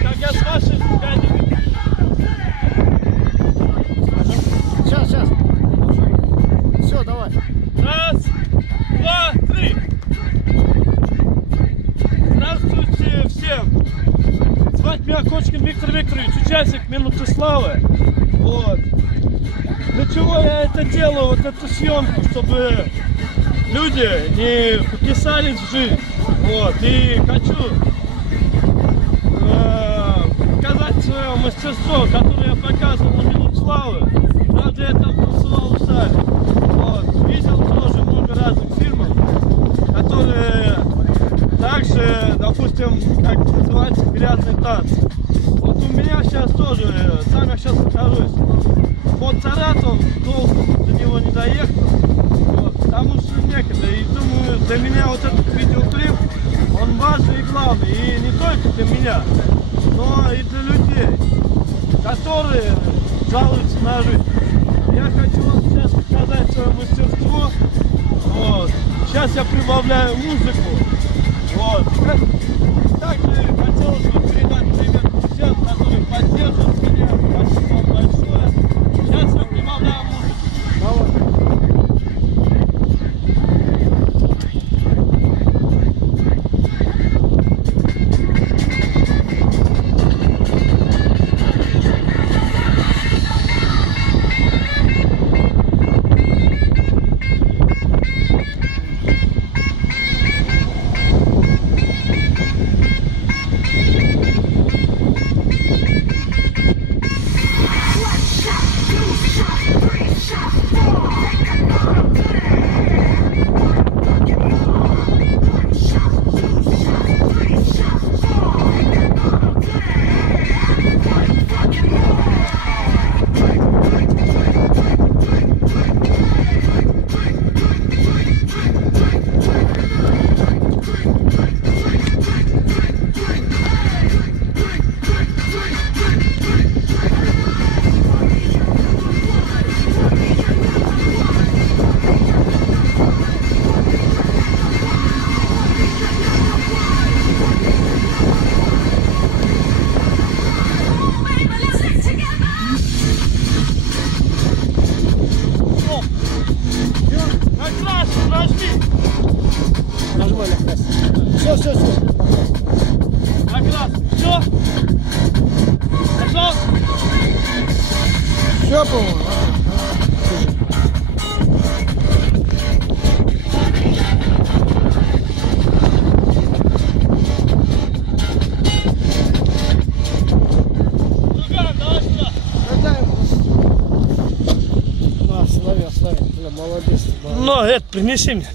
Как я с вашей гадиной. Сейчас. Все, давай. Раз, два, три. Здравствуйте всем. Звать меня Кочкин Виктор Викторович, участник «Минуты славы». Вот. Для чего я это делаю, вот эту съемку, чтобы люди не покисались в жизнь. Вот. И хочу показать свое мастерство, которое я показывал на «Минут славы». Правда, я там посылал усали. Вот. Видел тоже много разных фильмов, которые также, допустим, как называется, «Грязный танц». Вот у меня сейчас тоже, сам я сейчас нахожусь под Саратовом, долго до него не доехал, вот, потому что некогда. И думаю, для меня вот этот видеоклип, он важный и главный, и не только для меня, но и для людей, которые жалуются на жизнь. Я хочу вам сейчас показать свое мастерство. Вот. Сейчас я прибавляю музыку. Вот. Также хотелось бы передать привет друзьям, которые поддерживают меня. Спасибо вам большое. Сейчас я прибавляю музыку. Давай. Нажимай на красный. Все. Прекрасно. Все? Пошел? Все, по-моему. Давай сюда. Оставим. Бля, молодец. Ну, это принеси мне.